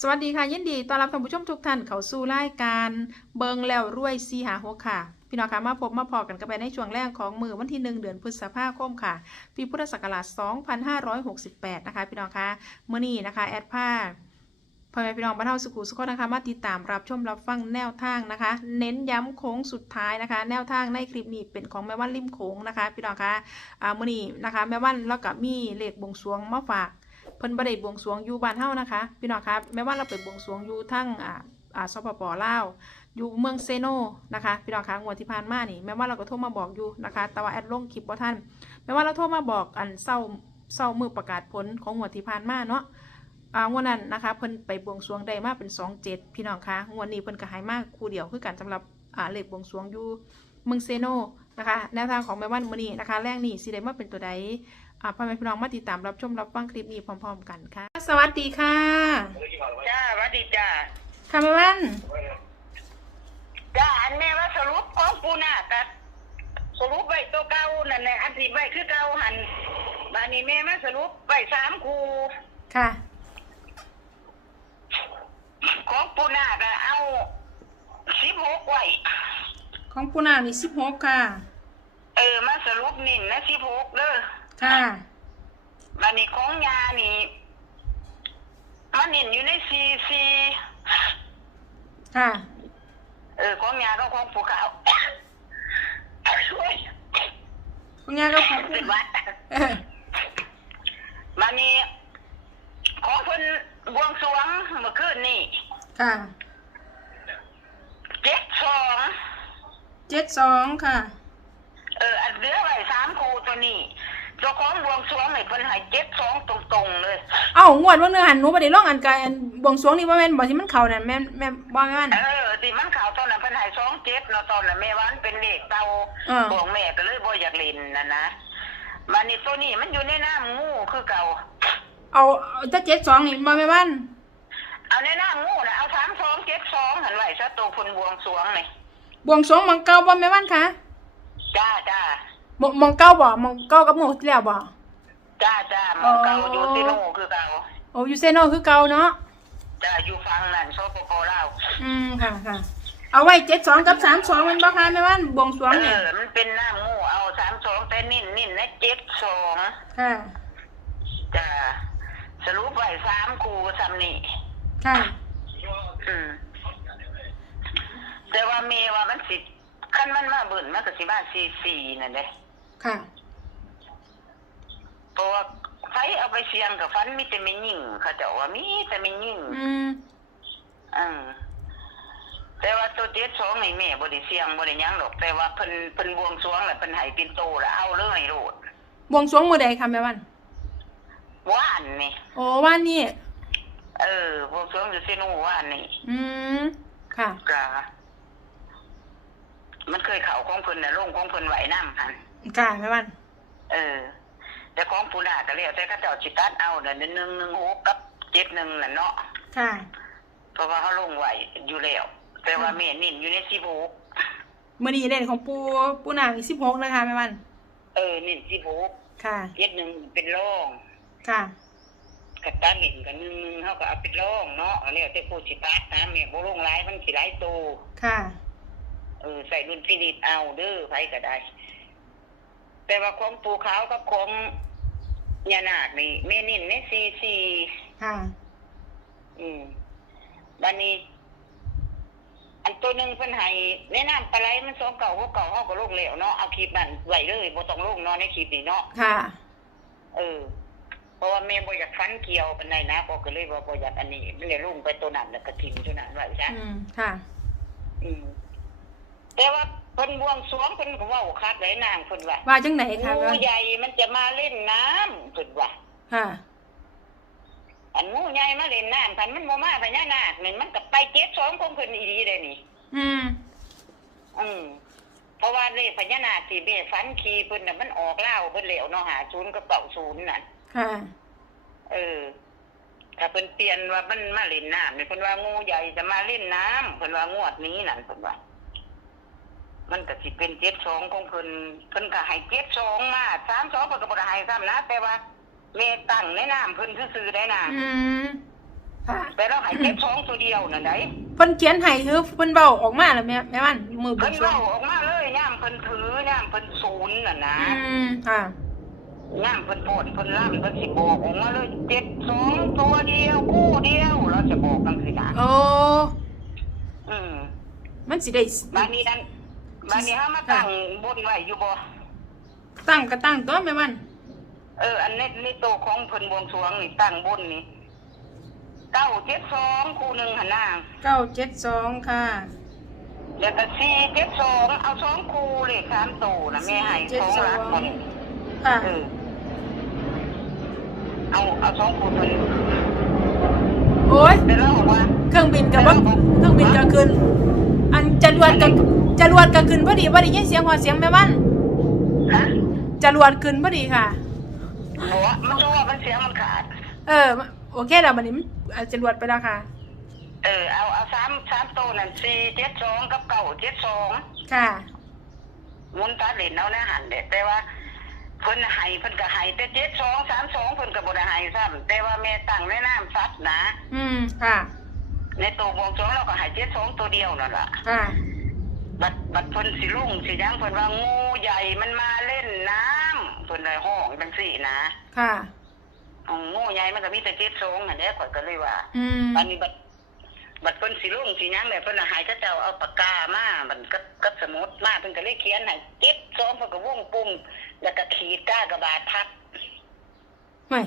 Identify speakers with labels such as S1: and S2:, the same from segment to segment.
S1: สวัสดีค่ะยินดีต้อนรับท่านผู้ชมทุกท่านเข้าสู่รายการเบิงแล้วรวยซีหาหกค่ะ พี่น้องคะมาพบมาพอกันกันไปในช่วงแรกของมือวันที่หนึ่งเดือนพฤษภาคมค่ะ ปีพุทธศักราช 2568 นะคะ พี่น้องคะเมื่อนี้นะคะ แอดผ้าพ่อแม่พี่น้องบ้านเฮาสุขุสุขนะคะมาติดตามรับชมรับฟังแนวทางนะคะ เน้นย้ำโค้งสุดท้ายนะคะ แนวทางในคลิปนี้เป็นของแม่วันริมโค้งนะคะ พี่น้องคะอ่ามื่อนี้นะคะแม่วันแล้วก็มีเลขบวงสวงมาฝาก เพิ่นบ่ได้บวงสรวงอยู่บ้านเฮานะคะ พี่น้องครับแม้ว่าเราไปบวงสรวงอยู่ทั้งอ่าอ่าสปปลาวอยู่เมืองเซโนนะคะพี่น้องคะงวดที่ผ่านมานี่แม้ว่าเราก็โทรมาบอกอยู่นะคะแต่ว่าแอดลงคลิปบ่ทันแม้ว่าเราโทรมาบอกอันเศร้าเศร้ามือประกาศผลของงวดที่ผ่านมาเนาะอ่างวดนั้นนะคะเพิ่นไปบวงสรวงได้มาเป็น27พี่น้องคะงวดนี้เพิ่นก็ให้มากคู่เดียวคือกันสำหรับอ่าเลขบวงสรวงอยู่เมืองเซโนนะคะแนวทางของแม่วันมือนี้นะคะแรกนี่สิได้มาเป็นตัวใด พ่อแม่พี่น้องมาติดตามรับชมรับฟังคลิปนี้พร้อม ๆ กันค่ะ สวัสดีค่ะ
S2: จ้าสวัสดีจ้า
S1: ค่ะแม่วัน
S2: จ้าอันแม่ว่าสรุปของปูนาตัดสรุปไว้ตัวเก่านั่นแหละอันที่ไว้คือเก่าหันบานนี้แม่มาสรุปไว้สามคู
S1: ค่ะ
S2: ของปูนาก็เอาสิบหกไว้
S1: ของปูนามีสิบหกค่ะ
S2: เออมาสรุปนิ่นนะสิบหกเด้อ
S1: ค่ะ
S2: บานนี้ของยานี่มันนิ่นอยู่ในซีซี
S1: ค่ะ
S2: เออของยาก็ของปูขาวช่วย
S1: คุณยายก็ของปู
S2: เป็นหวัด
S1: เออ
S2: มานี้ของเพิ่นบวงสรวงเมื่อคืนนี่
S1: ค่ะ
S2: เจ็ดสอง
S1: เจ็ดสองค่ะ
S2: เอออันเหลือไว้สามคูตัวนี้ เจ้าของบวงสรวงนี่เพิ่นให้เจ็ดสองตรงๆเลย
S1: เอ้างวดวันเนื้อหันหนูบ่ได้ร้องอันไกลอันบวงสรวงนี่ว่าแม่นบ่ที่มันเข้านั่นแม่นแม่นบ่แม่น
S2: เออที่มันข่าวตอนนั้นเพิ่นให้สองเจ็ดเนาะตอนนั้นแม่ว่ามันเป็นเลขเตา
S1: เออ
S2: บอกแม่ก็เลยบ่อยากเล่นนะนะมานี่ตัวนี้มันอยู่ในน้ำงูคือเก่า
S1: เอาเอาถ้าเจ็ดสองนี่บ่แม่วัน
S2: เอาในน้ำงูนะเอาสามสองเจ็ดสองหันไว้ซะตัวเพิ่นบวงสรวงนี่
S1: บวงสรวงหมองเก่าบ่แม่วันคะ
S2: จ้าจ้า
S1: ห มองหมองเก่าบ่หมองเก่ากับหมู่ที่แล้วบ่
S2: จ้าจ้าหมองเก่า
S1: อ๋อ
S2: อ
S1: อ
S2: ยู่ที่โน่คือเก่า
S1: โอ้อยู่เซโนคือเก่าเนาะ
S2: จ้าอยู่ฟังนั่นสปปลาว
S1: อืมค่ะค่ะ เอาไว้เจ็ดสองกับสามสองมันบ่คะแม่วันบวงสรวง
S2: เอ
S1: นี่
S2: อมันเป็นน้ำงูเอาสามสองแต่นิ่นนิ่นนะเจ็ดสอง
S1: ค่ะ
S2: จ้าสรุปไว้สามคูซ้ำนี่
S1: ค่ะ
S2: อืมแต่ว่าเมว่ามันสิขั้นมันมาเบิ่นมันก็สิมาสี่สี่นั่นเด้
S1: ค่ะ
S2: เพราะว่าไฟเอาไปเสียงกับฟันมีแต่ไม่ยิ่งเขาเจ้าว่ามีแต่ไม่ยิ่ง
S1: อืม
S2: อืมแต่ว่าตัวเจ็ดสองนี่แม่บ่ได้เสียงบ่ได้หยังหรอก แต่ว่าเพิ่นเพิ่นบวงสรวงแล้วเพิ่นให้ปินโตแล้วเอาเลยโลด
S1: บวงสรวงมือใดคะแม่วัน
S2: ว่านนี่
S1: โอ้ว่านี่
S2: เออพวกสวมอยู่เซโนว่านนี่
S1: อืมค่ะ
S2: กะ มันเคยเข่าของเพิ่นน่ะลงของเพิ่นไหวน้ำหัน
S1: ค่ะแม่วัน
S2: เออ แต่ของปูนาก็เรียกแต่เข้าเจ้าจิตัดเอาเดือนหนึ่งหนึ่งหกกับเจ็ดหนึ่งน่ะเนาะ
S1: ค่ะ
S2: เพราะว่าเขาลงไหวอยู่แล้วแต่ว่าเมียนิ่นอยู่ในสิบหก
S1: มือนี้เด่นของปูปูนางอีสิบหกนะคะแม่วัน
S2: เออนิ่นสิบหก
S1: ค่ะ
S2: เจ็ดหนึ่งเป็นร่อง
S1: ค่ะ
S2: กับตาหนึ่งกับหนึ่งหนึ่งเขาก็เอาเป็นร่องเนาะเรียกแต่ผู้จิตัดนะเมียบ่ลงหลายมันสิหลายโต
S1: ค่ะ
S2: เออใส่รุ่นฟินิตเอาเด้อไผก็ได้ แต่ว่าของปูขาวกับของยานาดนี่เมนินในซีซี
S1: ค่ะ
S2: อืมบันนี้ อันตัวหนึ่งเพิ่นให้แนะนำปลาไหลมันสองเก่าก็เก่าเฮาก็ลงแล้วเนาะเอาคลิปนั่นไว้เลยบ่ต้องลงเนาะในคลิปนี้เนาะ
S1: ค่ะ
S2: เออเพราะว่าแม่บ่อยากฟันเกี่ยวปานใดนะบ่ก็เลยบ่บ่อยากอันนี้มันเลยลงไปตัวนั้นแล้วก็ทิ้งตัวนั้นไว้ซะ
S1: อืมค่ะ
S2: อืม แต่ว่าเพิ่นบวงสรวงเพิ่นก็เว้าคักได้นางเพิ่นว่า
S1: ว่าจังไหนคะแม่
S2: งู
S1: วัน
S2: ใหญ่มันจะมาเล่นน้ำสุดว่า
S1: ค่ะ
S2: อันงูใหญ่มาเล่นน้ำพันมันบ่มาพญานาคนี่มันก็ไปเจ็ดสองของเพิ่นอีดีเลยนี่
S1: อืม
S2: อืมเพราะว่าเลขพญานาคที่เบี้ยฟันขี่เพิ่นน่ะมันออกเล่าวเพิ่นเหลวเนาะหาศูนย์กับเก่าศูนย์น่ะ
S1: ค่ะ
S2: เออ ถ้าเพิ่นเปลี่ยนว่ามันมาเล่นน้ำนี่เพิ่นว่างูใหญ่จะมาเล่นน้ำเพิ่นว่างวดนี้นั่นเพิ่นว่า มันก็สิเป็นเจ็ดสองของเพิ่นเพิ่นก็ให้เจ็ดสองมาสามสองเพิ่นก็บ่ได้ให้ซ้ำนะแต่ว่าเมตั้งในน้ำเพิ่นซื่อๆได้น่ะ
S1: อืมค่ะ
S2: แต่เราใหายเจ็ดสองตัวเดียวนั่นได
S1: เพิ่นเขียนให้คือเพิ่นเว้าออกมาแล้วแม่แม่วันมือบว
S2: เพิ่
S1: ง
S2: น
S1: สรว
S2: เล่างออกมาเลยย่ามเพิ่นถือย่ามเพิ่นศูนย์น่ะนะ
S1: อืมค่ะ
S2: ย่ามเพิ่นโพดเพิ่นล่ำเพิ่นสิบอกออกมาเลยเจ็ดสองตัวเดียวคู่เดียวเราจะบอกกันสินะ
S1: โอ้
S2: อืม
S1: มันสิได้
S2: บางนี้นั้น บางนี้ฮะมาตั้งบนไว้อยู่บ่
S1: ตั้งก็ตั้งตัวแม่วัน
S2: เออ อันนี้นี่โตวของเพิ่นบวงสรวงนี่ตั้งบนนี่เก้าเจ็ดสองคู่หนึ่งหันหน้า
S1: 972ค่ะ
S2: เดี๋ยวก็สี่เจ็ดสองเอาสองคู่เลยสามตัวนะแม่ให้สองล้านหมด
S1: ค่ะ
S2: เออเอาเอาสองคู่ตัวนี้
S1: โอ้ย
S2: เดี๋ยวเราบอกว่า
S1: เครื่องบินกับว่าเครื่องบินก็ขึ้นอันจรวดกับ จรวดก็ขึ้นพอดีพอดียินเสียงหัวเสียงแม่วัน
S2: ฮะ
S1: จรวดขึ้นพอดีค่ะ
S2: บอกว่ามันรู้ว่ามันเสียงมันขาด
S1: เออ โอเคแล้วบัดนี้มันอ่าจรวดไปแล้วค่ะ
S2: เออ เอาเอาสามสามตัวนั่นสี่เจ็ดสองกับเก้าเจ็ดสอง
S1: ค่ะ
S2: มุนตาเล่นเอาแน่หันเด็ดแต่ว่าเพิ่นให้เพิ่นก็ให้แต่เจ็ดสองสามสองเพิ่นก็บ่ได้ให้ซ้ำแต่ว่าแม่ตั้งในน้ำซัดนะ
S1: อืมค่ะ
S2: ในตัวบวงสรวงเราก็ให้เจ็ดสองตัวเดียวนั่นล่ะ
S1: ค่ะ
S2: บัดบัดเพิ่นสิลุงสิหยังเพิ่นว่างูใหญ่มันมาเล่นน้ำเพิ่นเลยห้องจังซี่นะ
S1: ค่ะ
S2: อ๋องูใหญ่มันก็มีแต่เจ็ดสองอันนี้ข่อยก็เลยว่า
S1: อืม
S2: อันนี้บัดบัดเพิ่นสิลุงสิหยังเนี่ยเพิ่นน่ะให้เขาเจ้าเอาปากกามามันก็ก็สมุดมาเพิ่นก็เลยเขียนให้เจ็ดสองเพิ่นก็วงปุ่มแล้วก็ขีดก้ากระบาดทับ
S1: ไม่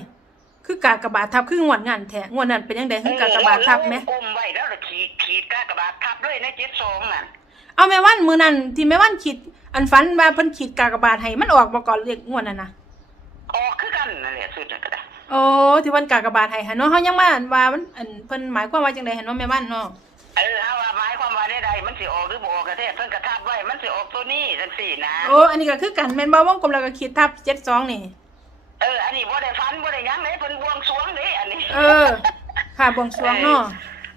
S1: คือกากระบาดทับคืองวดงานแท้งวดนั้นเป็นยังไงคือกากระบาดทับไหม
S2: เออแล้ววงกลมไว้แล้วเราขีดขีดก้ากระบาดทับเลยในเจ็ดสองน่ะ
S1: เอาแม่วันมือนั้นที่แม่วันขีดอันฝันว่าเพิ่นขีดกากบาทให้มันออกมาก่อนเรียกงวดนั้นนะ
S2: ออกคือกันนั่นแหละสุดนั่นก็ได้
S1: โอ้ที่วันกากบาทให้หันเนาะเฮายังมาว่ามันอันเพิ่นหมายความว่าจังได๋หันเนาะแม่วันเนาะ
S2: เออถ้าว่าหมายความว่าได้ใดมันสิออกหรือบ่ออกกระเทศเพิ่นกระทับไว้มันสิออกตัวนี้จังซี่นะ
S1: โอ้อันนี้ก็คือกันแม่นบ่วงกลมแล้วก็ขีดทับ72นี่
S2: เอออันนี้บ่ได้ฟันบ่ได้หยังเลยเพิ่นบวงสรวงเด้อันนี้
S1: เออค่ะบวงสรวงเนาะ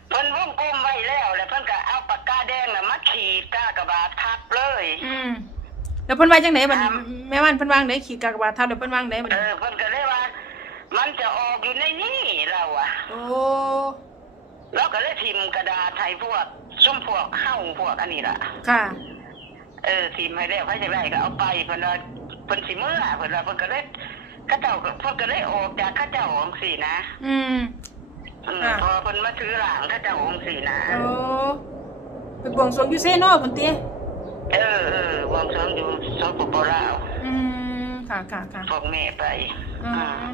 S2: เพิ่นวงกลมไว้แล้วแล้วเพิ่นก็เอาปากกาแดงน่ะมาขีดก้ากระบาดทับเลย
S1: อืมแล้วเพิ่นว่าจังไดบัดนี้แม่วันเพิ่นวางได้ขีดกากบาททับแล้วเพิ่นวางได้บัด
S2: เอ
S1: นี้
S2: อเพิ่นก็เลยว่า มันจะออกอยู่ในนี้เราอะ
S1: โอ้
S2: เราก็เลยทิมกระดาษให้พวกซุ่มพวกเข้าพวกอันนี้ล่ะ
S1: ค่ะ
S2: เออทิมให้แล้วใครจะได้ก็เอาไปเพิ่นว่าเพิ่นสิมื้อเพิ่นว่าเพิ่นก็เลยเขาเจ้าก็เพิ่นก็เลยออกจากเขาเจ้าองสี่นะ
S1: อืม
S2: อืม
S1: ค่ะ
S2: พอเพิ่นมาถือหลังเขาเจ้าองสี่นะ
S1: โอ้ ไปบวงสรวงอยู่เซโนพุ่นติ
S2: เออเออวงสรวงอยู่สปปลาว
S1: อืมค่ะค่ะค่ะ
S2: พวกแม่ไป
S1: อื
S2: อ่าม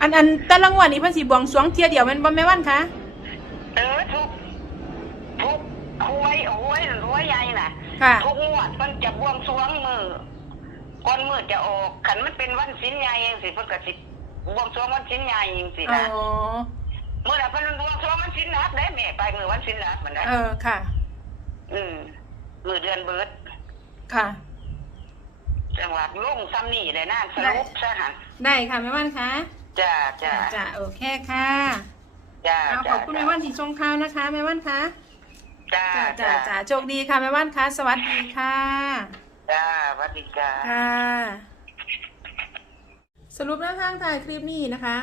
S1: อันอันแต่ละงวดนี้เพิ่นสิบวงสรวงเที่ยเดียวแม่นบ่แม่วันคะ
S2: เออทุกทุกหวยหวยหวยใหญ่น่ะ
S1: ค่ะ
S2: ทุกงวดมันจะบวงสรวงมือก่อนมือจะออกขันมันเป็นวันสินใหญ่เองสิเพิ่นก็สิบวงสรวงวันสินใหญ่เองสิ
S1: อ๋
S2: นะ
S1: อ
S2: เมื่อไหร่เพิ่นบวงสรวงวันสินนัดได้แม่ไปมือวันสินนัดมันได้
S1: เออค่ะ
S2: อืมมือเดือนเบิด
S1: ค่ะ
S2: จังหวัดลุ่งซ้ำนี่เลยน่าสรุปซะหัน
S1: ได้ค่ะแม่วันคะ
S2: จ้าจ้า
S1: จ้ะโอเคค่ะ
S2: จ้า
S1: เอาขอบคุณแม่วันที่ชงข่าวนะคะแม่วันคะ
S2: จ้า
S1: จ้ะจ้าโชคดีค่ะแม่วันคะสวัสดีค่ะ
S2: จ้าสวัสดีจ้า
S1: ค่ะ สรุปแนวทางถ่ายคลิปนี้นะคะ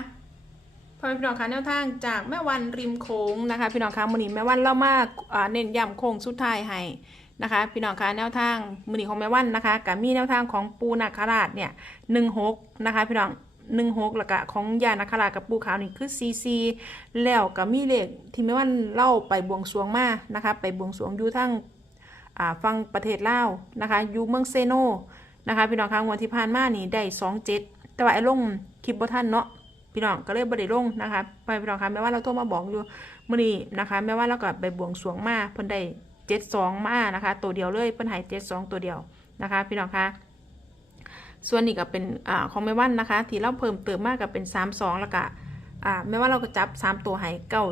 S1: อพี่น้องคะแนวทางจากแม่วันริมโค้งนะคะ พี่น้องคะมือนี้แม่วันเล่ามากเน้นย้ำโค้งสุดท้ายให้นะคะ พี่น้องคะแนวทางมือนี้ของแม่วันนะคะกับมีแนวทางของปูนาคราชเนี่ยหนึ่งหกนะคะ พี่น้องหนึ่งหกแล้วก็ของยานาคราชกับปูขาวนี่คือซีซีแล้วก็มีเลขที่แม่วันเล่าไปบวงสรวงมานะคะ ไปบวงสรวงอยู่ทั้งฟังประเทศลาวนะคะอยู่เมืองเซโนนะคะ พี่น้องคะงวดที่ผ่านมานี่ได้สองเจ็ดแต่ว่าไอ้ลงคลิปบ่ทันเนาะ พี่น้องก็เลยบ่ได้ลงนะคะไปพี่น้องคะแม้ว่าเราโทรมาบอกอยู่มื้อนี้นะคะแม้ว่าเราก็ไปบวงสรวงมาเพิ่นได้เจ็ดสองมานะคะ ตัวเดียวเลยเพิ่นให้เจ็ดสองตัวเดียวนะคะ พี่น้องคะส่วนนี้ก็เป็นอ่าของแม่วันนะคะ ที่เราเพิ่มเติมมากก็เป็นสามสองแล้วก็อ่าแม้ว่าเราก็จับสามตัวให้เก้า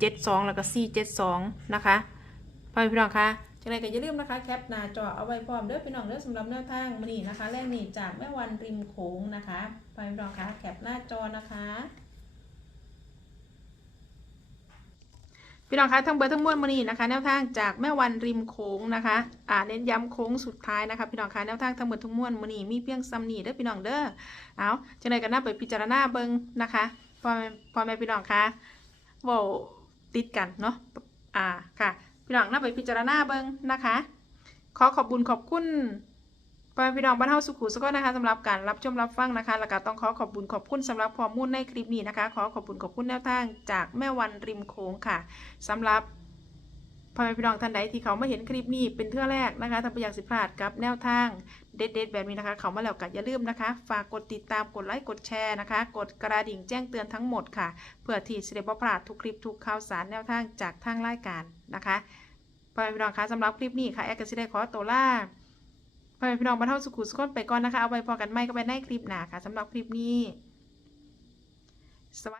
S1: เจ็ดสองแล้วก็สี่เจ็ดสองนะคะพ่อพี่น้องคะ จังไรก็อย่าลืมนะคะแคปหน้าจอเอาไว้พร้อมเด้อพี่น้องเด้อสำหรับแนวทางมันนี้นะคะแรกนี่จากแม่วันริมโขงนะคะไปพี่น้องคะแคปหน้าจอนะคะพี่น้องคะทั้งเบอร์ทั้งมวลมันนี้นะคะ แนวทางจากแม่วันริมโขงนะคะอ่าเน้นย้ำโค้งสุดท้ายนะคะพี่น้องคะแนวทางทั้งเบอร์ทั้งมวลมันนี้มีเพียงซ้ำนี่เด้อพี่น้องเด้อเอาจังไรก็น่าไปพิจารณาเบิงนะคะพ่อแม่พ่อแม่พี่น้องคะเว้าติดกันเนาะอ่าค่ะ พี่น้องนำไปพิจารณาเบิ่งนะคะ ขอขอบบุญขอบคุณพ่อพี่น้องบ้านเฮาสุขุสุขนะคะสำหรับการรับชมรับฟังนะคะแล้วก็ต้องขอขอบบุญขอบคุณสำหรับข้อมูลในคลิปนี้นะคะ ขอขอบบุญขอบคุณแนวทางจากแม่วันริมโขงค่ะสำหรับพ่อแม่พี่น้องท่านใดที่เขามาเห็นคลิปนี้เป็นเทื่อแรกนะคะถ้าไม่อยากสิพลาดกับแนวทางเด็ดๆแบบนี้นะคะ เขามาแล้วก็อย่าลืมนะคะ ฝากกดติดตามกดไลค์กดแชร์นะคะ กดกระดิ่งแจ้งเตือนทั้งหมดค่ะเพื่อที่จะได้บ่พลาดทุกคลิปทุกข่าวสารแนวทางจากทางรายการ นะคะพ่อแม่พี่น้องคะสำหรับคลิปนี้ค่ะแอร์ก็สิได้ขอตัวลาพ่อแม่พี่น้องบรรเทาสุขุสุขนไปก่อนนะคะ เอาไว้พอกันไม่ก็ไปในคลิปหน้าค่ะสำหรับคลิปนี้สวัสดี